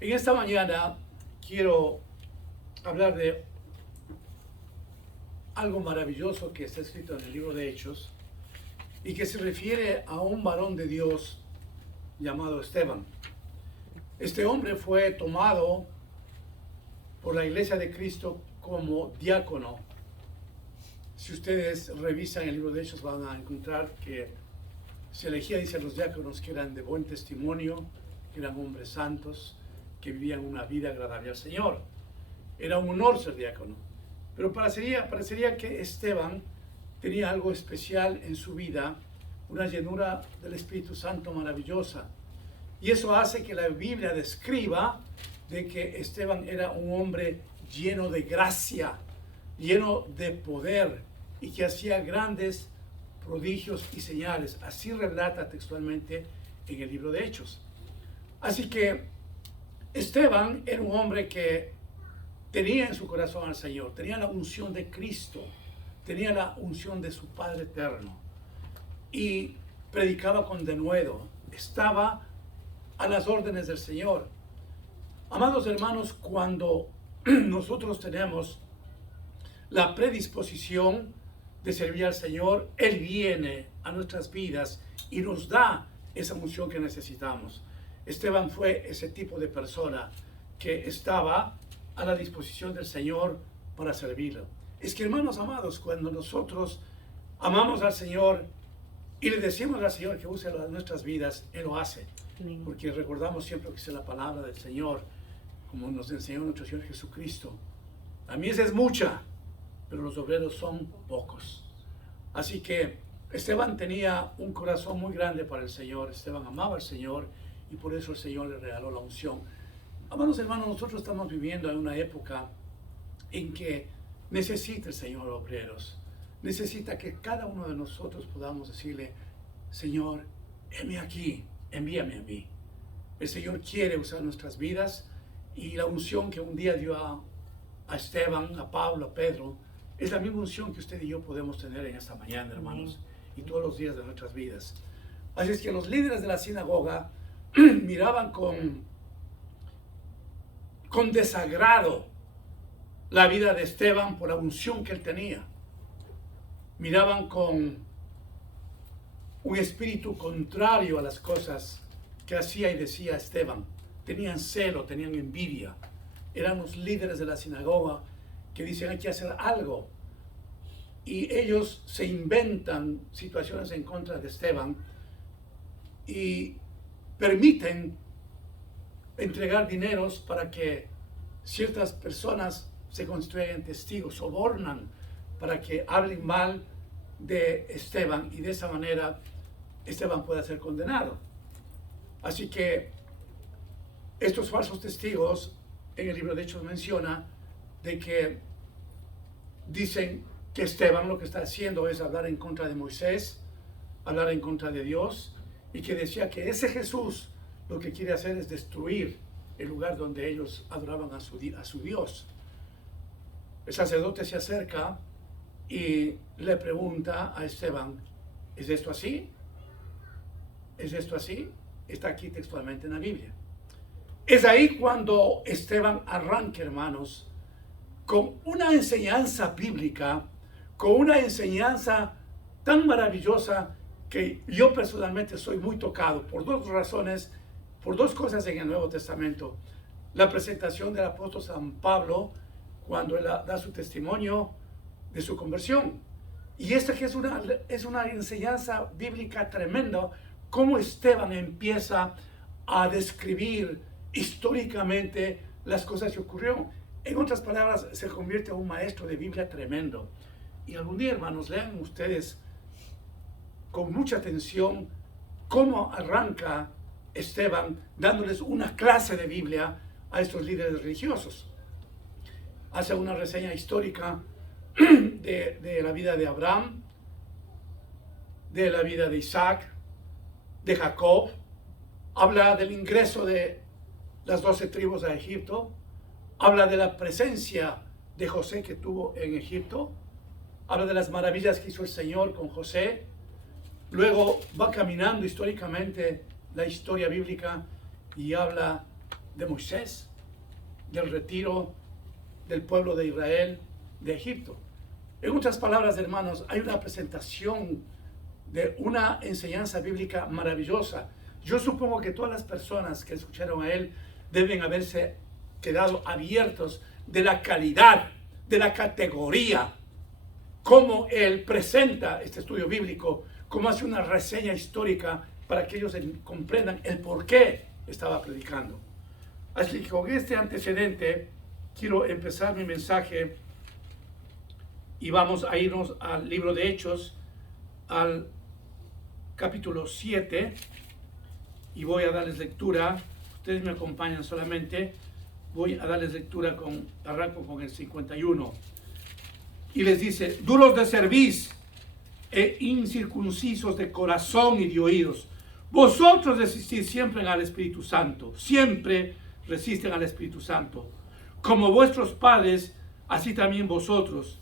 En esta mañana quiero hablar de algo maravilloso que está escrito en el libro de Hechos y que se refiere a un varón de Dios llamado Esteban. Este hombre fue tomado por la Iglesia de Cristo como diácono. Si ustedes revisan el libro de Hechos van a encontrar que se elegía, dice, a los diáconos que eran de buen testimonio, que eran hombres santos, que vivían una vida agradable al Señor. Era un honor ser diácono. Pero parecería que Esteban tenía algo especial en su vida, una llenura del Espíritu Santo maravillosa. Y eso hace que la Biblia describa de que Esteban era un hombre lleno de gracia, lleno de poder y que hacía grandes prodigios y señales. Así relata textualmente en el libro de Hechos. Así que Esteban era un hombre que tenía en su corazón al Señor, tenía la unción de Cristo, tenía la unción de su Padre eterno y predicaba con denuedo, estaba a las órdenes del Señor. Amados hermanos, cuando nosotros tenemos la predisposición de servir al Señor, Él viene a nuestras vidas y nos da esa unción que necesitamos. Esteban fue ese tipo de persona que estaba a la disposición del Señor para servirlo. Es que, hermanos amados, cuando nosotros amamos al Señor y le decimos al Señor que use nuestras vidas, Él lo hace. Porque recordamos siempre que es la palabra del Señor, como nos enseñó nuestro Señor Jesucristo. La mies es mucha, pero los obreros son pocos. Así que Esteban tenía un corazón muy grande para el Señor. Esteban amaba al Señor y por eso el Señor le regaló la unción. Amados hermanos, nosotros estamos viviendo en una época en que necesita el Señor obreros. Necesita que cada uno de nosotros podamos decirle: Señor, heme aquí, envíame a mí. El Señor quiere usar nuestras vidas y la unción que un día dio a Esteban, a Pablo, a Pedro, es la misma unción que usted y yo podemos tener en esta mañana, hermanos, y todos los días de nuestras vidas. Así es que los líderes de la sinagoga miraban con desagrado la vida de Esteban por la unción que él tenía. Miraban con un espíritu contrario a las cosas que hacía y decía Esteban. Tenían celo, tenían envidia. Eran los líderes de la sinagoga que dicen: hay que hacer algo. Y ellos se inventan situaciones en contra de Esteban y permiten entregar dineros para que ciertas personas se construyan testigos, sobornan para que hablen mal de Esteban y de esa manera Esteban pueda ser condenado. Así que estos falsos testigos en el libro de Hechos menciona de que dicen que Esteban lo que está haciendo es hablar en contra de Moisés, hablar en contra de Dios, y que decía que ese Jesús lo que quiere hacer es destruir el lugar donde ellos adoraban a su Dios. El sacerdote se acerca y le pregunta a Esteban: ¿es esto así? ¿Es esto así? Está aquí textualmente en la Biblia. Es ahí cuando Esteban arranca, hermanos, con una enseñanza bíblica, con una enseñanza tan maravillosa que yo personalmente soy muy tocado por dos razones, por dos cosas en el Nuevo Testamento. La presentación del apóstol San Pablo cuando él da su testimonio de su conversión. Y esta que es una enseñanza bíblica tremenda, cómo Esteban empieza a describir históricamente las cosas que ocurrieron. En otras palabras, se convierte en un maestro de Biblia tremendo. Y algún día, hermanos, lean ustedes con mucha atención cómo arranca Esteban dándoles una clase de Biblia a estos líderes religiosos. Hace una reseña histórica de la vida de Abraham, de la vida de Isaac, de Jacob. Habla del ingreso de las 12 tribus a Egipto. Habla de la presencia de José que tuvo en Egipto. Habla de las maravillas que hizo el Señor con José. Luego va caminando históricamente la historia bíblica y habla de Moisés, del retiro del pueblo de Israel de Egipto. En otras palabras, hermanos, hay una presentación de una enseñanza bíblica maravillosa. Yo supongo que todas las personas que escucharon a él deben haberse quedado abiertos de la calidad, de la categoría, cómo él presenta este estudio bíblico, cómo hace una reseña histórica para que ellos comprendan el por qué estaba predicando. Así que con este antecedente quiero empezar mi mensaje y vamos a irnos al libro de Hechos, al capítulo 7, y voy a darles lectura. Ustedes me acompañan solamente. Voy a darles lectura arranco con el 51. Y les dice: duros de cerviz e incircuncisos de corazón y de oídos, vosotros resistís siempre al Espíritu Santo, siempre resisten al Espíritu Santo, como vuestros padres, así también vosotros.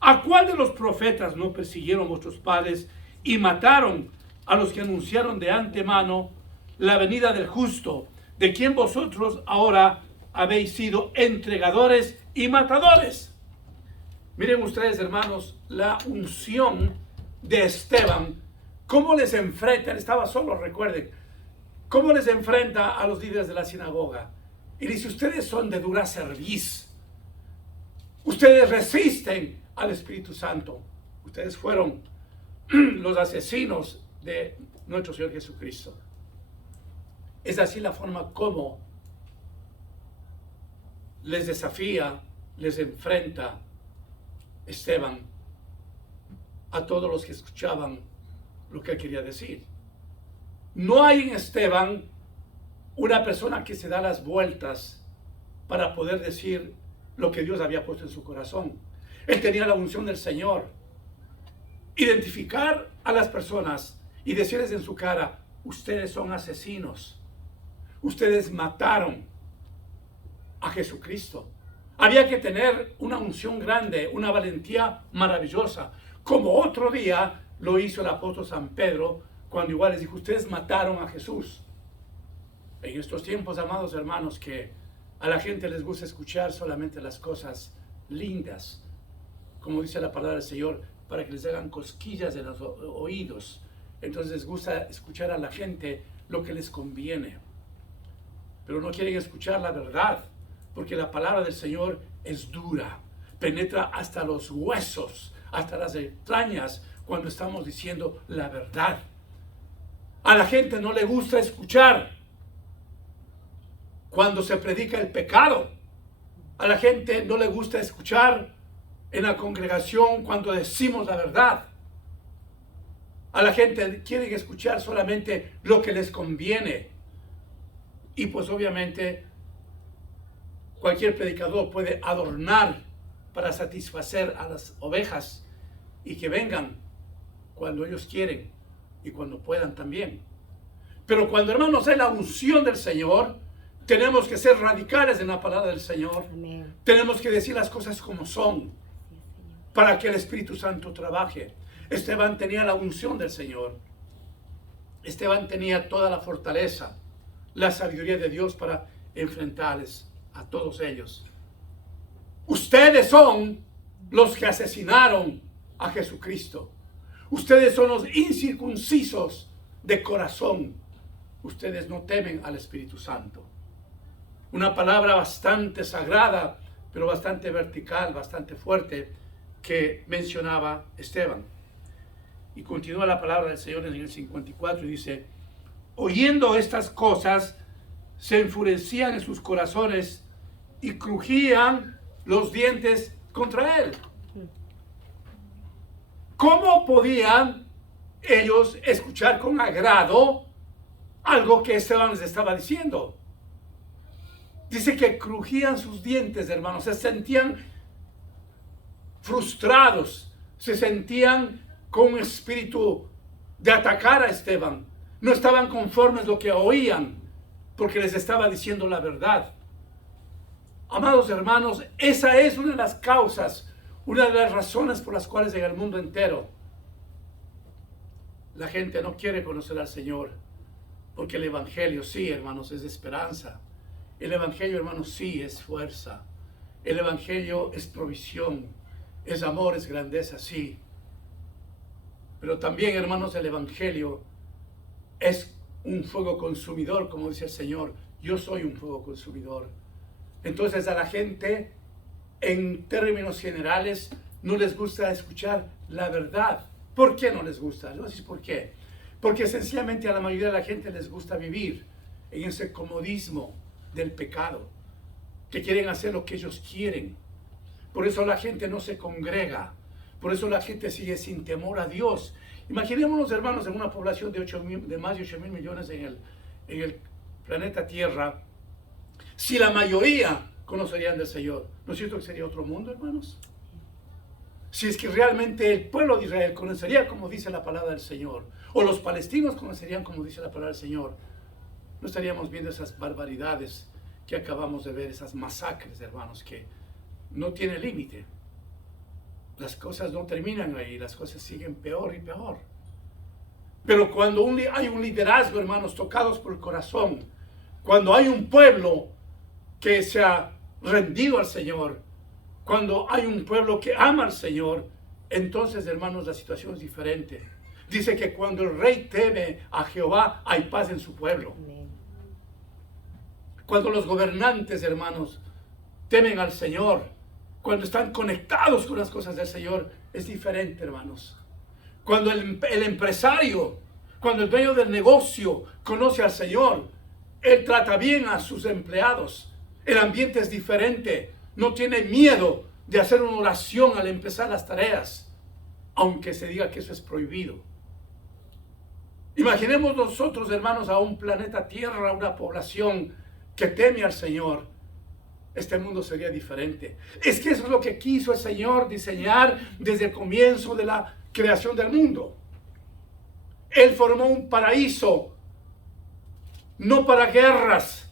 ¿A cuál de los profetas no persiguieron vuestros padres y mataron a los que anunciaron de antemano la venida del justo, de quien vosotros ahora habéis sido entregadores y matadores? Miren ustedes, hermanos, la unción de Esteban, cómo les enfrenta. Él estaba solo, recuerden, cómo les enfrenta a los líderes de la sinagoga. Y dice: ustedes son de dura cerviz, ustedes resisten al Espíritu Santo, ustedes fueron los asesinos de nuestro Señor Jesucristo. Es así la forma como les desafía, les enfrenta Esteban a todos los que escuchaban lo que él quería decir. No hay en Esteban una persona que se da las vueltas para poder decir lo que Dios había puesto en su corazón. Él tenía la unción del Señor. Identificar a las personas y decirles en su cara: ustedes son asesinos, ustedes mataron a Jesucristo. Había que tener una unción grande, una valentía maravillosa, como otro día lo hizo el apóstol San Pedro, cuando igual les dijo: ustedes mataron a Jesús. En estos tiempos, amados hermanos, que a la gente les gusta escuchar solamente las cosas lindas, como dice la palabra del Señor, para que les hagan cosquillas en los oídos. Entonces les gusta escuchar a la gente lo que les conviene, pero no quieren escuchar la verdad, porque la palabra del Señor es dura, penetra hasta los huesos, hasta las entrañas, cuando estamos diciendo la verdad. A la gente no le gusta escuchar cuando se predica el pecado. A la gente no le gusta escuchar en la congregación cuando decimos la verdad. A la gente quiere escuchar solamente lo que les conviene. Y pues obviamente cualquier predicador puede adornar para satisfacer a las ovejas y que vengan cuando ellos quieren y cuando puedan también. Pero cuando, hermanos, hay la unción del Señor, tenemos que ser radicales en la palabra del Señor. Amén. Tenemos que decir las cosas como son para que el Espíritu Santo trabaje. Esteban tenía la unción del Señor. Esteban tenía toda la fortaleza, la sabiduría de Dios para enfrentarles a todos ellos. Ustedes son los que asesinaron a Jesucristo. Ustedes son los incircuncisos de corazón. Ustedes no temen al Espíritu Santo. Una palabra bastante sagrada, pero bastante vertical, bastante fuerte, que mencionaba Esteban. Y continúa la palabra del Señor en el 54 y dice: oyendo estas cosas, se enfurecían en sus corazones y crujían los dientes contra él. ¿Cómo podían ellos escuchar con agrado algo que Esteban les estaba diciendo? Dice que crujían sus dientes, hermanos, se sentían frustrados, se sentían con un espíritu de atacar a Esteban. No estaban conformes lo que oían, porque les estaba diciendo la verdad. Amados hermanos, esa es una de las causas, una de las razones por las cuales en el mundo entero la gente no quiere conocer al Señor, porque el Evangelio, sí, hermanos, es de esperanza. El Evangelio, hermanos, sí es fuerza. El Evangelio es provisión, es amor, es grandeza, sí. Pero también, hermanos, el Evangelio es un fuego consumidor, como dice el Señor. Yo soy un fuego consumidor. Entonces a la gente, en términos generales, no les gusta escuchar la verdad. ¿Por qué no les gusta? No sé por qué. Porque sencillamente a la mayoría de la gente les gusta vivir en ese comodismo del pecado, que quieren hacer lo que ellos quieren. Por eso la gente no se congrega. Por eso la gente sigue sin temor a Dios. Imaginémonos, hermanos, en una población de más de 8.000 millones en el planeta Tierra, si la mayoría conocerían del Señor, ¿no es cierto que sería otro mundo, hermanos? Si es que realmente el pueblo de Israel conocería como dice la palabra del Señor, o los palestinos conocerían como dice la palabra del Señor, no estaríamos viendo esas barbaridades que acabamos de ver, esas masacres, hermanos, que no tiene límite. Las cosas no terminan ahí, las cosas siguen peor y peor. Pero cuando hay un liderazgo, hermanos, tocados por el corazón, cuando hay un pueblo que se ha rendido al Señor, cuando hay un pueblo que ama al Señor, entonces, hermanos, la situación es diferente. Dice que cuando el rey teme a Jehová, hay paz en su pueblo. Cuando los gobernantes, hermanos, temen al Señor, cuando están conectados con las cosas del Señor, es diferente, hermanos. Cuando el empresario, cuando el dueño del negocio conoce al Señor, él trata bien a sus empleados. El ambiente es diferente. No tiene miedo de hacer una oración al empezar las tareas, aunque se diga que eso es prohibido. Imaginemos nosotros, hermanos, a un planeta Tierra, una población que teme al Señor. Este mundo sería diferente. Es que eso es lo que quiso el Señor diseñar desde el comienzo de la creación del mundo. Él formó un paraíso, no para guerras,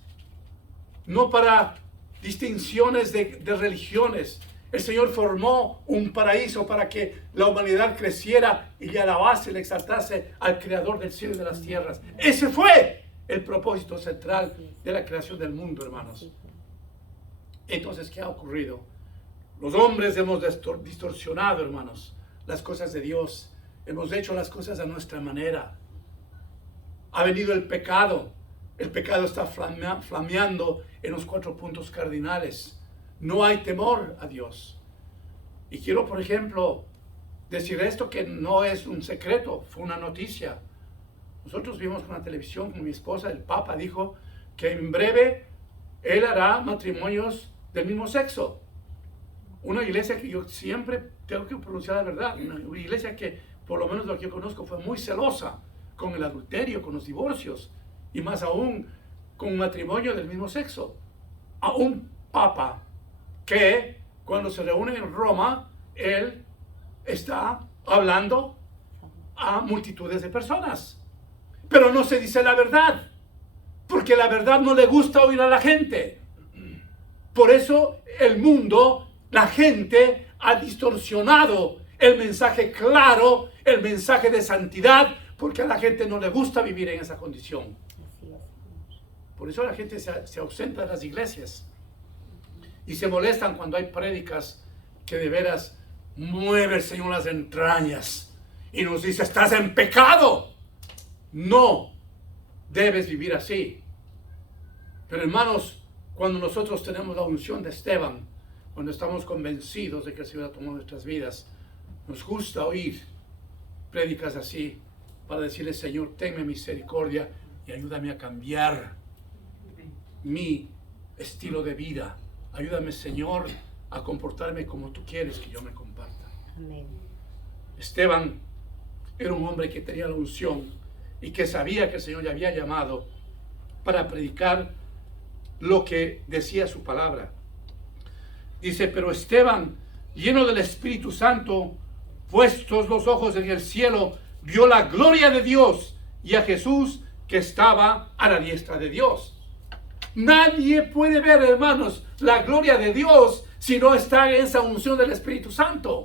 no para distinciones de religiones. El Señor formó un paraíso para que la humanidad creciera y le alabase, le exaltase al Creador del cielo y de las tierras. Ese fue el propósito central de la creación del mundo, hermanos. Entonces, ¿qué ha ocurrido? Los hombres hemos distorsionado, hermanos, las cosas de Dios. Hemos hecho las cosas a nuestra manera. Ha venido el pecado. El pecado está flameando en los 4 puntos cardinales. No hay temor a Dios. Y quiero, por ejemplo, decir esto que no es un secreto, fue una noticia. Nosotros vimos con la televisión con mi esposa, el Papa dijo que en breve él hará matrimonios del mismo sexo. Una iglesia que yo siempre tengo que pronunciar la verdad, una iglesia que, por lo menos lo que yo conozco, fue muy celosa con el adulterio, con los divorcios, y más aún con un matrimonio del mismo sexo. A un Papa que cuando se reúne en Roma, él está hablando a multitudes de personas. Pero no se dice la verdad, porque la verdad no le gusta oír a la gente. Por eso el mundo, la gente ha distorsionado el mensaje claro, el mensaje de santidad, porque a la gente no le gusta vivir en esa condición. Por eso la gente se ausenta de las iglesias y se molestan cuando hay prédicas que de veras mueve el Señor las entrañas y nos dice: estás en pecado. No debes vivir así. Pero hermanos, cuando nosotros tenemos la unción de Esteban, cuando estamos convencidos de que el Señor ha tomado nuestras vidas, nos gusta oír prédicas así para decirle: Señor, tenme misericordia y ayúdame a cambiar mi estilo de vida. Ayúdame, Señor, a comportarme como tú quieres que yo me comparta. Amén. Esteban era un hombre que tenía la unción y que sabía que el Señor le había llamado para predicar lo que decía su palabra. Dice: pero Esteban, lleno del Espíritu Santo, puestos los ojos en el cielo, vio la gloria de Dios y a Jesús que estaba a la diestra de Dios. Nadie puede ver, hermanos, la gloria de Dios si no está en esa unción del Espíritu Santo.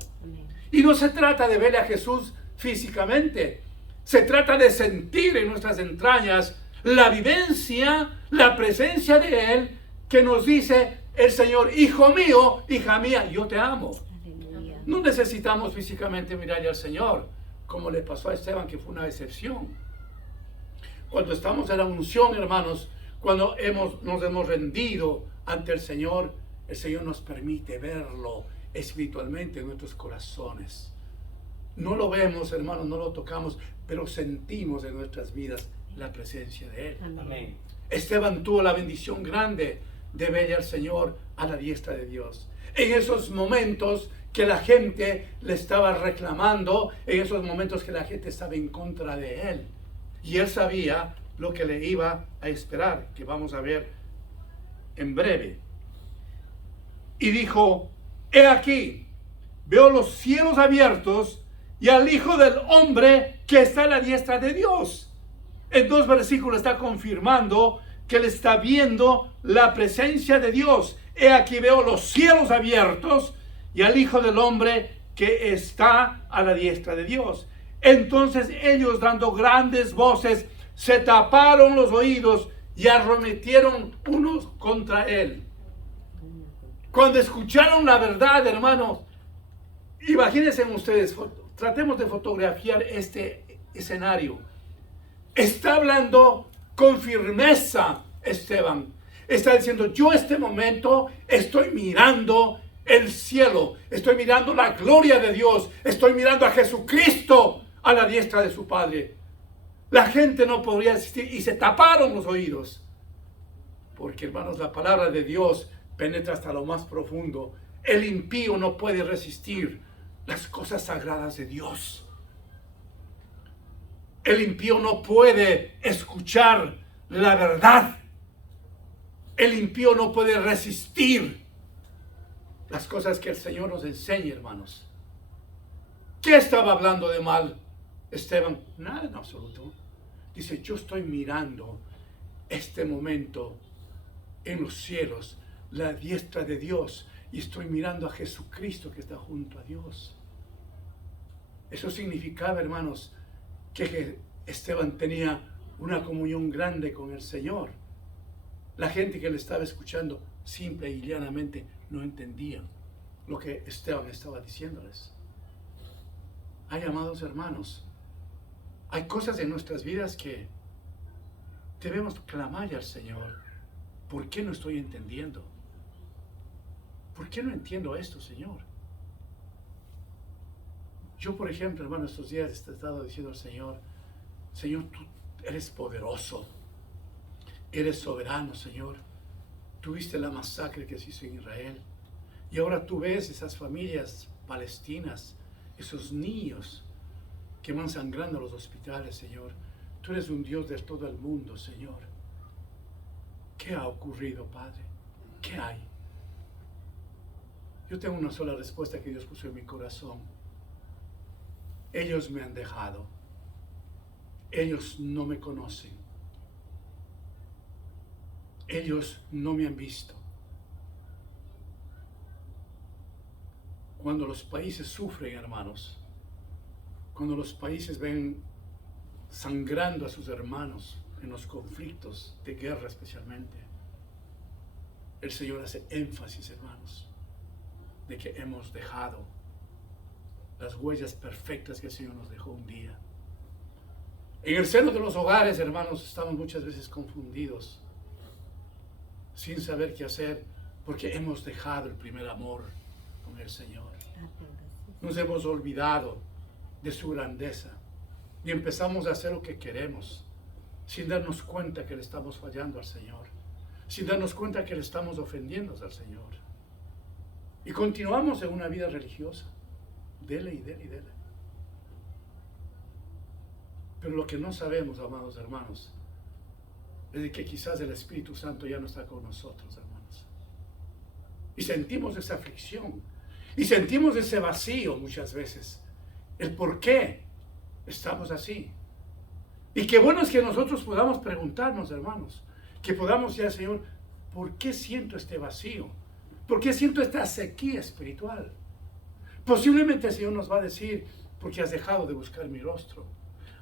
Y no se trata de ver a Jesús físicamente. Se trata de sentir en nuestras entrañas la vivencia, la presencia de Él que nos dice el Señor: hijo mío, hija mía, yo te amo. Aleluya. No necesitamos físicamente mirarle al Señor, como le pasó a Esteban, que fue una excepción. Cuando estamos en la unción, hermanos, cuando nos hemos rendido ante el Señor nos permite verlo espiritualmente en nuestros corazones. No lo vemos, hermanos, no lo tocamos, pero sentimos en nuestras vidas la presencia de Él. Amén. Esteban tuvo la bendición grande de ver al Señor a la diestra de Dios. En esos momentos que la gente le estaba reclamando, en esos momentos que la gente estaba en contra de Él. Y Él sabía lo que le iba a esperar, que vamos a ver en breve. Y dijo: he aquí, veo los cielos abiertos y al Hijo del Hombre que está a la diestra de Dios. En 2 versículos está confirmando que él está viendo la presencia de Dios. He aquí, veo los cielos abiertos y al Hijo del Hombre que está a la diestra de Dios. Entonces ellos, dando grandes voces, se taparon los oídos y arremetieron unos contra él. Cuando escucharon la verdad, hermanos, imagínense ustedes, tratemos de fotografiar este escenario. Está hablando con firmeza Esteban. Está diciendo: yo este momento estoy mirando el cielo, estoy mirando la gloria de Dios, estoy mirando a Jesucristo a la diestra de su Padre. La gente no podría asistir y se taparon los oídos. Porque, hermanos, la palabra de Dios penetra hasta lo más profundo. El impío no puede resistir las cosas sagradas de Dios. El impío no puede escuchar la verdad. El impío no puede resistir las cosas que el Señor nos enseña, hermanos. ¿Qué estaba hablando de mal Esteban? Nada en absoluto. Dice: yo estoy mirando este momento en los cielos, la diestra de Dios, y estoy mirando a Jesucristo que está junto a Dios. Eso significaba, hermanos, que Esteban tenía una comunión grande con el Señor. La gente que le estaba escuchando simple y llanamente no entendía lo que Esteban estaba diciéndoles. Ay, amados hermanos, hay cosas en nuestras vidas que debemos clamar al Señor. ¿Por qué no estoy entendiendo? ¿Por qué no entiendo esto, Señor? Yo, por ejemplo, hermano, estos días he estado diciendo al Señor: Señor, tú eres poderoso, eres soberano, Señor. Tú viste la masacre que se hizo en Israel. Y ahora tú ves esas familias palestinas, esos niños que van sangrando a los hospitales, Señor. Tú eres un Dios de todo el mundo, Señor. ¿Qué ha ocurrido, Padre? ¿Qué hay? Yo tengo una sola respuesta que Dios puso en mi corazón. Ellos me han dejado. Ellos no me conocen. Ellos no me han visto. Cuando los países sufren, hermanos, cuando los países ven sangrando a sus hermanos en los conflictos de guerra especialmente, el Señor hace énfasis, hermanos, de que hemos dejado las huellas perfectas que el Señor nos dejó un día. En el seno de los hogares, hermanos, estamos muchas veces confundidos, sin saber qué hacer, porque hemos dejado el primer amor con el Señor. Nos hemos olvidado de su grandeza y empezamos a hacer lo que queremos, sin darnos cuenta que le estamos fallando al Señor, sin darnos cuenta que le estamos ofendiendo al Señor. Y continuamos en una vida religiosa, dele y dele y dele. Pero lo que no sabemos, amados hermanos, es de que quizás el Espíritu Santo ya no está con nosotros, hermanos. Y sentimos esa aflicción, y sentimos ese vacío muchas veces. El por qué estamos así. Y qué bueno es que nosotros podamos preguntarnos, hermanos, que podamos decir al Señor: ¿por qué siento este vacío? ¿Por qué siento esta sequía espiritual? Posiblemente el Señor nos va a decir: porque has dejado de buscar mi rostro.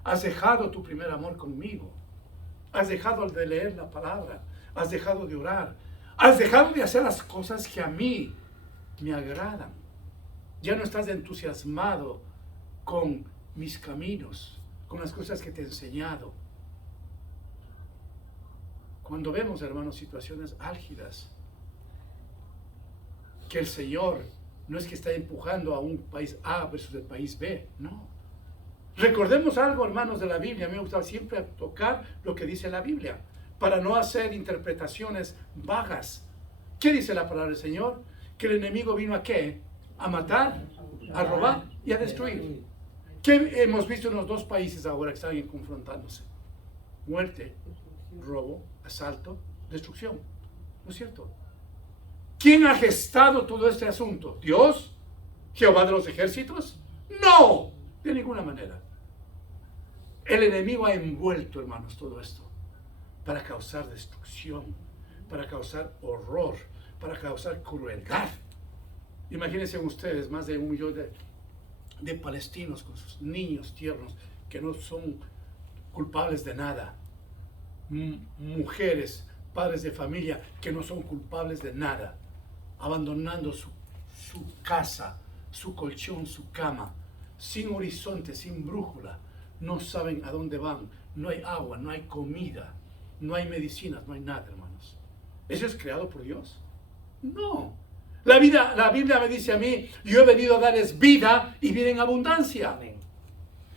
Has dejado tu primer amor conmigo. Has dejado de leer la palabra. Has dejado de orar. Has dejado de hacer las cosas que a mí me agradan. Ya no estás entusiasmado con mis caminos, con las cosas que te he enseñado. Cuando vemos, hermanos, situaciones álgidas, que el Señor no es que está empujando a un país A versus el país B, no. Recordemos algo, hermanos, de la Biblia. A mí me gusta siempre tocar lo que dice la Biblia, para no hacer interpretaciones vagas. ¿Qué dice la palabra del Señor? Que el enemigo vino ¿a qué? A matar, a robar y a destruir. ¿Qué hemos visto en los dos países ahora que están confrontándose? Muerte, robo, asalto, destrucción. ¿No es cierto? ¿Quién ha gestado todo este asunto? ¿Dios? ¿Jehová de los ejércitos? No, de ninguna manera. El enemigo ha envuelto, hermanos, todo esto para causar destrucción, para causar horror, para causar crueldad. Imagínense ustedes más de 1 millón de palestinos con sus niños tiernos que no son culpables de nada. Mujeres, padres de familia que no son culpables de nada, abandonando su casa, su colchón, su cama, sin horizonte, sin brújula. No saben a dónde van, no hay agua, no hay comida, no hay medicinas, no hay nada, hermanos. ¿Eso es creado por Dios? No. La Biblia me dice a mí, yo he venido a darles vida y vida en abundancia. Amén.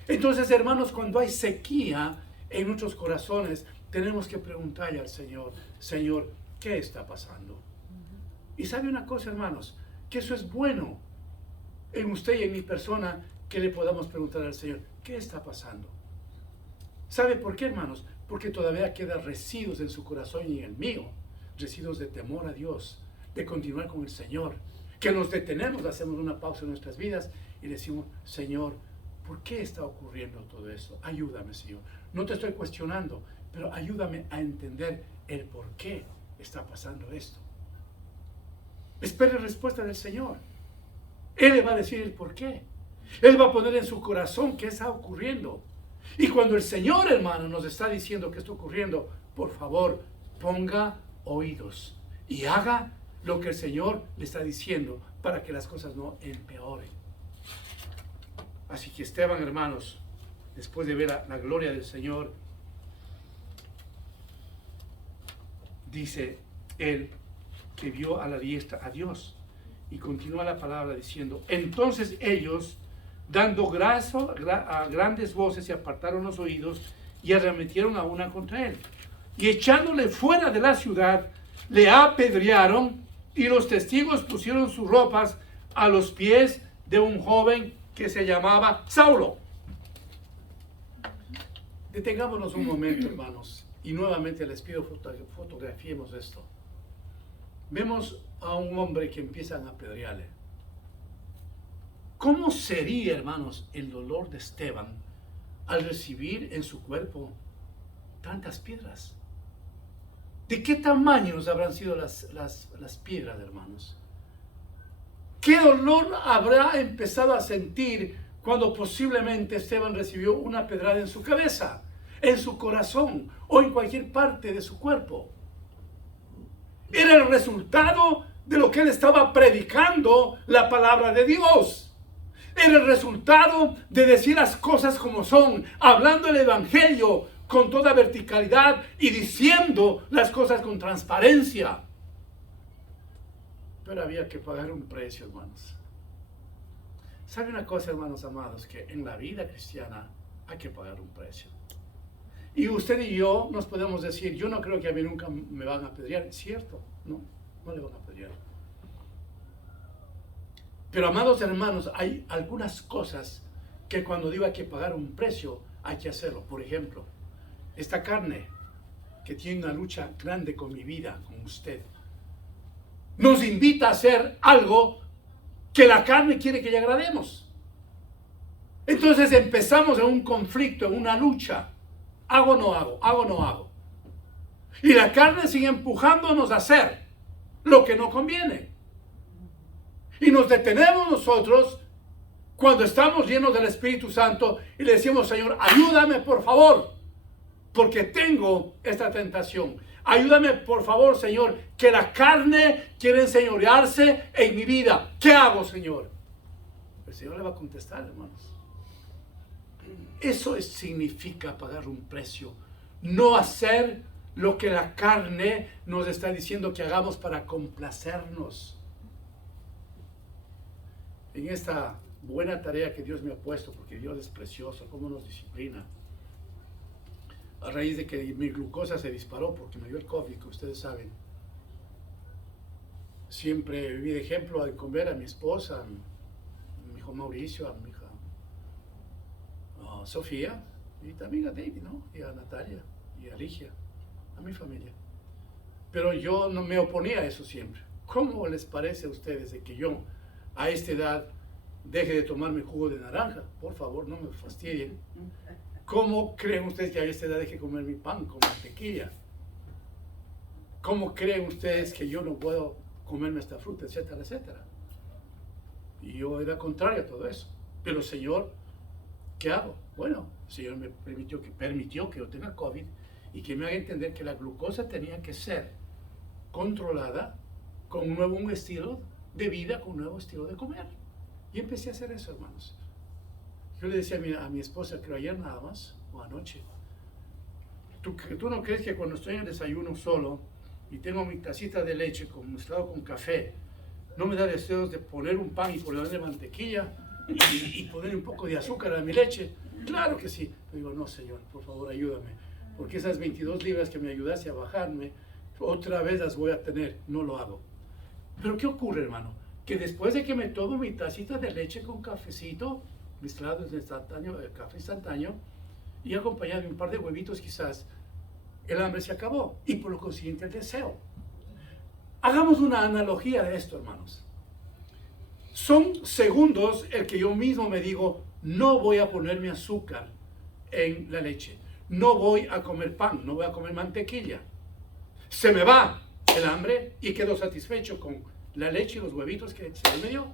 Entonces, hermanos, cuando hay sequía en nuestros corazones, tenemos que preguntarle al Señor, Señor, ¿qué está pasando? Y sabe una cosa, hermanos, que eso es bueno en usted y en mi persona, que le podamos preguntar al Señor, ¿qué está pasando? ¿Sabe por qué, hermanos? Porque todavía quedan residuos en su corazón y en el mío, residuos de temor a Dios, de continuar con el Señor, que nos detenemos, hacemos una pausa en nuestras vidas y decimos, Señor, ¿por qué está ocurriendo todo esto? Ayúdame, Señor. No te estoy cuestionando, pero ayúdame a entender el por qué está pasando esto. Espere respuesta del Señor. Él le va a decir el por qué. Él va a poner en su corazón qué está ocurriendo. Y cuando el Señor, hermano, nos está diciendo que está ocurriendo, por favor, ponga oídos y haga lo que el Señor le está diciendo para que las cosas no empeoren. Así que Esteban, hermanos, después de ver la gloria del Señor, dice él que vio a la diestra a Dios. Y continúa la palabra diciendo, entonces ellos, dando a grandes voces, se apartaron los oídos y arremetieron a una contra él. Y echándole fuera de la ciudad, le apedrearon, y los testigos pusieron sus ropas a los pies de un joven que se llamaba Saulo. Detengámonos un momento, hermanos, y nuevamente les pido fotografiemos esto. Vemos a un hombre que empiezan a apedrearle. ¿Cómo sería, hermanos, el dolor de Esteban al recibir en su cuerpo tantas piedras? ¿De qué tamaño habrán sido las piedras, hermanos? ¿Qué dolor habrá empezado a sentir cuando posiblemente Esteban recibió una pedrada en su cabeza, en su corazón o en cualquier parte de su cuerpo? Era el resultado de lo que él estaba predicando, la palabra de Dios. Era el resultado de decir las cosas como son, hablando el evangelio con toda verticalidad y diciendo las cosas con transparencia. Pero había que pagar un precio, hermanos. ¿Sabe una cosa, hermanos amados? Que en la vida cristiana hay que pagar un precio. Y usted y yo nos podemos decir, yo no creo que a mí nunca me van a apedrear. ¿Es cierto? No le van a apedrear. Pero, amados hermanos, hay algunas cosas que cuando digo hay que pagar un precio, hay que hacerlo. Por ejemplo, esta carne que tiene una lucha grande con mi vida, con usted, nos invita a hacer algo que la carne quiere que le agrademos. Entonces empezamos en un conflicto, en una lucha. Hago o no hago, hago o no hago. Y la carne sigue empujándonos a hacer lo que no conviene. Y nos detenemos nosotros cuando estamos llenos del Espíritu Santo y le decimos, Señor, ayúdame por favor. porque tengo esta tentación. Ayúdame, por favor, Señor, que la carne quiere enseñorearse en mi vida. ¿Qué hago, Señor? El Señor le va a contestar, hermanos. Eso significa pagar un precio. No hacer lo que la carne nos está diciendo que hagamos para complacernos. En esta buena tarea que Dios me ha puesto, porque Dios es precioso, cómo nos disciplina. A raíz de que mi glucosa se disparó porque me dio el COVID, que ustedes saben. Siempre viví de ejemplo al comer a mi esposa, a mi hijo Mauricio, a mi hija Sofía, y también a David, ¿no? Y a Natalia, y a Ligia, a mi familia. Pero yo no me oponía a eso siempre. ¿Cómo les parece a ustedes de que yo, a esta edad, deje de tomar mi jugo de naranja? Por favor, no me fastidien. ¿Cómo creen ustedes que a esta edad deje de comer mi pan con mantequilla? ¿Cómo creen ustedes que yo no puedo comerme esta fruta, etcétera, etcétera? Y yo era contrario a todo eso. Pero Señor, ¿qué hago? Bueno, el Señor me permitió que yo tenga COVID y que me haga entender que la glucosa tenía que ser controlada con un estilo de vida, con un nuevo estilo de comer. Y empecé a hacer eso, hermanos. Yo le decía a mi esposa, creo ayer nada más, o anoche, ¿tú no crees que cuando estoy en el desayuno solo y tengo mi tacita de leche mezclado con café, no me da deseos de poner un pan y ponerle mantequilla y poner un poco de azúcar a mi leche? Claro que sí. Le digo, no, Señor, por favor, ayúdame, porque esas 22 libras que me ayudaste a bajarme, otra vez las voy a tener. No lo hago. Pero ¿qué ocurre, hermano? Que después de que me tomo mi tacita de leche con cafecito, mezclado en instantáneo, café instantáneo, y acompañado de un par de huevitos quizás, el hambre se acabó, y por lo consiguiente el deseo. Hagamos una analogía de esto, hermanos. Son segundos el que yo mismo me digo, no voy a ponerme azúcar en la leche, no voy a comer pan, no voy a comer mantequilla. Se me va el hambre y quedo satisfecho con la leche y los huevitos que se me dio.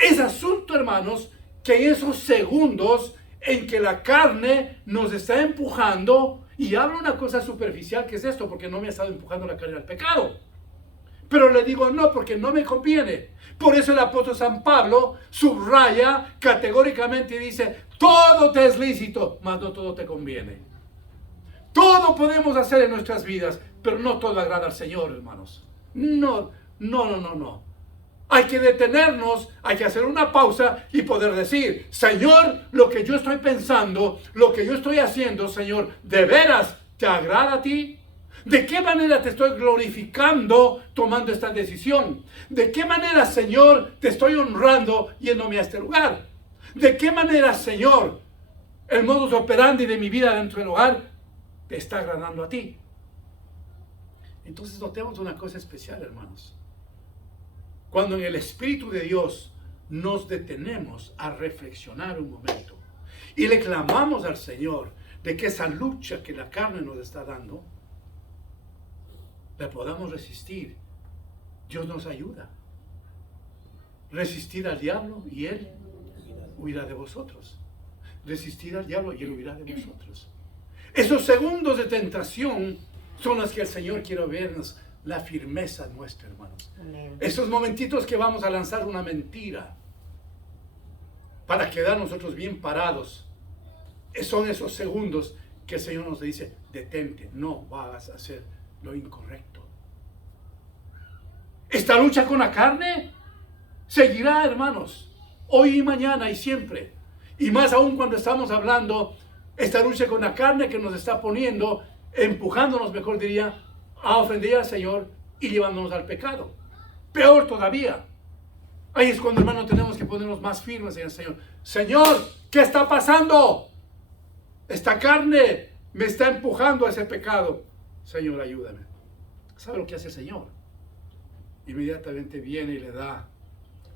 Es asunto, hermanos, que en esos segundos en que la carne nos está empujando, y hablo una cosa superficial que es esto, porque no me ha estado empujando la carne al pecado, pero le digo no, porque no me conviene. Por eso el apóstol San Pablo subraya categóricamente y dice, todo te es lícito, mas no todo te conviene. Todo podemos hacer en nuestras vidas, pero no todo agrada al Señor, hermanos. No. Hay que detenernos, hay que hacer una pausa y poder decir, Señor, lo que yo estoy pensando, lo que yo estoy haciendo, Señor, ¿de veras te agrada a ti? ¿De qué manera te estoy glorificando tomando esta decisión? ¿De qué manera, Señor, te estoy honrando yéndome a este lugar? ¿De qué manera, Señor, el modus operandi de mi vida dentro del hogar te está agradando a ti? Entonces notemos una cosa especial, hermanos. Cuando en el Espíritu de Dios nos detenemos a reflexionar un momento y le clamamos al Señor de que esa lucha que la carne nos está dando, la podamos resistir, Dios nos ayuda. Resistir al diablo y Él huirá de vosotros. Resistir al diablo y Él huirá de vosotros. Esos segundos de tentación son los que el Señor quiere vernos la firmeza nuestra, hermanos. Amén. Esos momentitos que vamos a lanzar una mentira para quedar nosotros bien parados, son esos segundos que el Señor nos dice, detente, no vas a hacer lo incorrecto. Esta lucha con la carne seguirá, hermanos, hoy y mañana y siempre. Y más aún cuando estamos hablando, esta lucha con la carne que nos está poniendo, empujándonos, mejor diría, a ofender al Señor y llevándonos al pecado. Peor todavía. Ahí es cuando, hermano, tenemos que ponernos más firmes en el Señor. Señor, ¿qué está pasando? Esta carne me está empujando a ese pecado. Señor, ayúdame. ¿Sabe lo que hace el Señor? Inmediatamente viene y le da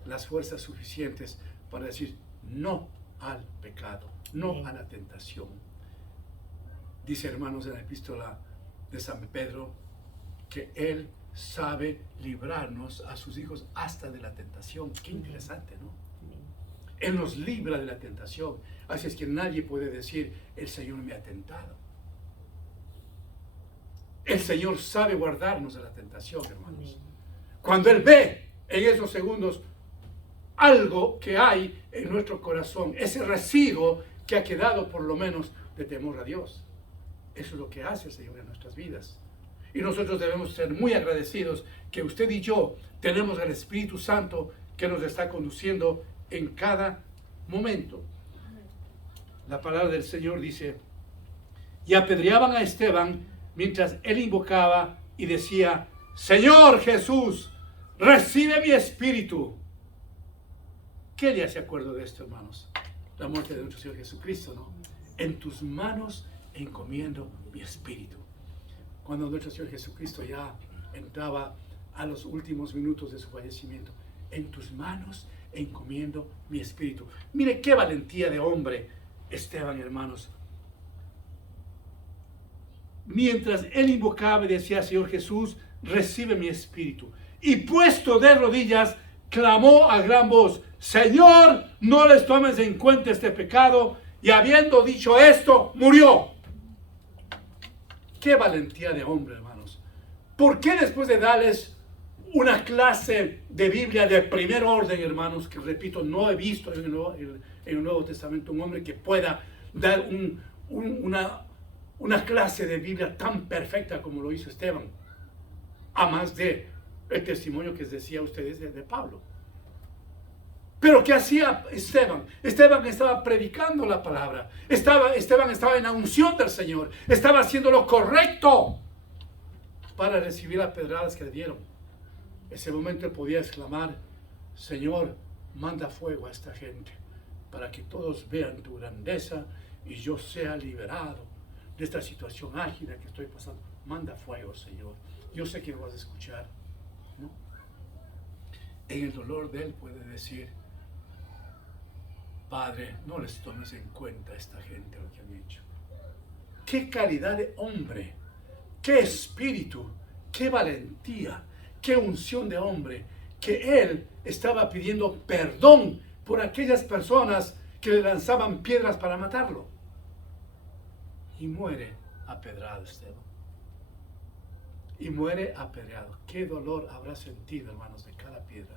las fuerzas suficientes para decir no al pecado, no a la tentación. Dice, hermanos, en la epístola de San Pedro, que Él sabe librarnos a sus hijos hasta de la tentación. Qué interesante, ¿no? Él nos libra de la tentación. Así es que nadie puede decir, el Señor me ha tentado. El Señor sabe guardarnos de la tentación, hermanos. Cuando Él ve en esos segundos algo que hay en nuestro corazón, ese residuo que ha quedado por lo menos de temor a Dios. Eso es lo que hace el Señor en nuestras vidas. Y nosotros debemos ser muy agradecidos que usted y yo tenemos al Espíritu Santo que nos está conduciendo en cada momento. La palabra del Señor dice, y apedreaban a Esteban mientras él invocaba y decía, Señor Jesús, recibe mi espíritu. ¿Qué le hace acuerdo de esto, hermanos? La muerte de nuestro Señor Jesucristo, ¿no? En tus manos encomiendo mi espíritu. Cuando nuestro Señor Jesucristo ya entraba a los últimos minutos de su fallecimiento, en tus manos encomiendo mi espíritu. Mire qué valentía de hombre Esteban, hermanos. Mientras él invocaba y decía, Señor Jesús, recibe mi espíritu. Y puesto de rodillas, clamó a gran voz, Señor, no les tomes en cuenta este pecado. Y habiendo dicho esto, murió. Qué valentía de hombre, hermanos. ¿Por qué después de darles una clase de Biblia de primer orden, hermanos, que repito, no he visto en el Nuevo Testamento un hombre que pueda dar una clase de Biblia tan perfecta como lo hizo Esteban, a más de el testimonio que les decía a ustedes de Pablo? Pero ¿qué hacía Esteban? Esteban estaba predicando la palabra. Esteban estaba en la unción del Señor. Estaba haciendo lo correcto para recibir las pedradas que le dieron. En ese momento él podía exclamar, Señor, manda fuego a esta gente para que todos vean tu grandeza y yo sea liberado de esta situación ágil que estoy pasando. Manda fuego, Señor. Yo sé que lo vas a escuchar, ¿no? En el dolor de él puede decir, Padre, no les tomes en cuenta a esta gente lo que han hecho. Qué calidad de hombre, qué espíritu, qué valentía, qué unción de hombre, que él estaba pidiendo perdón por aquellas personas que le lanzaban piedras para matarlo. Y muere apedrado Esteban. Y muere apedreado. Qué dolor habrá sentido, hermanos, de cada piedra,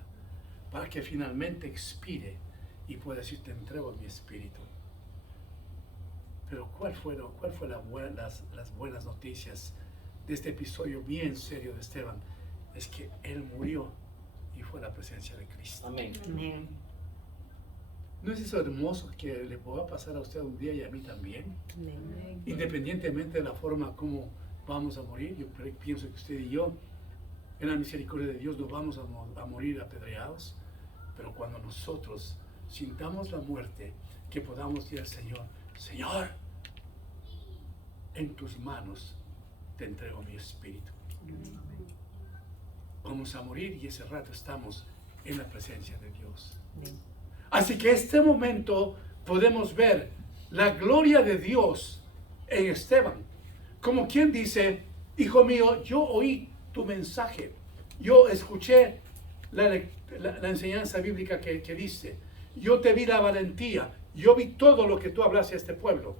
para que finalmente expire y pueda decir, te entrego mi espíritu. Pero ¿cuál fue las buenas noticias de este episodio bien serio de Esteban? Es que él murió y fue a la presencia de Cristo. Amén. Amén. ¿No es eso hermoso que le pueda pasar a usted un día y a mí también? Amén. Independientemente de la forma como vamos a morir, yo pienso que usted y yo, en la misericordia de Dios, no vamos a morir apedreados, pero cuando nosotros sintamos la muerte, que podamos decir al Señor, Señor, en tus manos te entrego mi espíritu. Vamos a morir y ese rato estamos en la presencia de Dios. Amén. Así que este momento podemos ver la gloria de Dios en Esteban. Como quien dice, hijo mío, yo oí tu mensaje. Yo escuché la enseñanza bíblica que diste. Yo te vi la valentía. Yo vi todo lo que tú hablaste a este pueblo.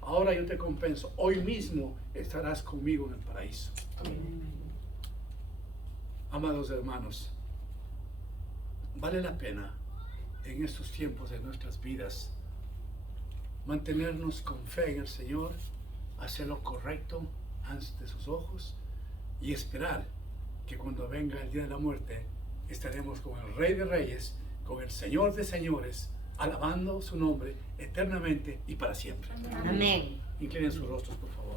Ahora yo te compenso. Hoy mismo estarás conmigo en el paraíso. Amados hermanos, vale la pena en estos tiempos de nuestras vidas mantenernos con fe en el Señor, hacer lo correcto ante sus ojos y esperar que cuando venga el día de la muerte estaremos con el Rey de Reyes, con el Señor de Señores, alabando su nombre eternamente y para siempre. Amén. Inclinen sus rostros, por favor.